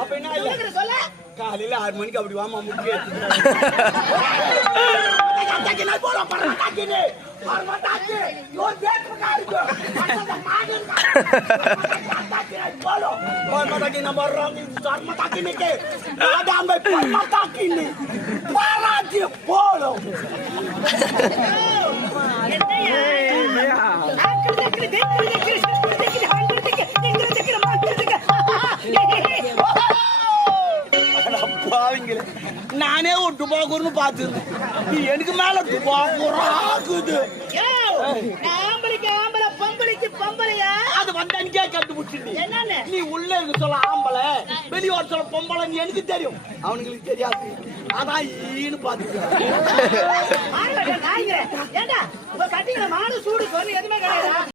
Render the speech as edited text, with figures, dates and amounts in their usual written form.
அப்ப என்ன சொல்ல காலையில 6 மணிக்கு அப்படி வாமா முக்கிய நானே ஒரு துபாக்கூர்னு பார்த்துருந்தேன். நீ எனக்கு மேல துபாக்கூராக்குது. அது வந்து அன்னைக்கே கண்டுபிடிச்சிருந்தீ. நீ உள்ள இருந்து சொல்ல ஆம்பளை, வெளியே சொல்ல பொம்பளை, நீ எனக்கு தெரியும், அவனுங்களுக்கு தெரியாது. அதான் ஈன்னு பாத்துக்க.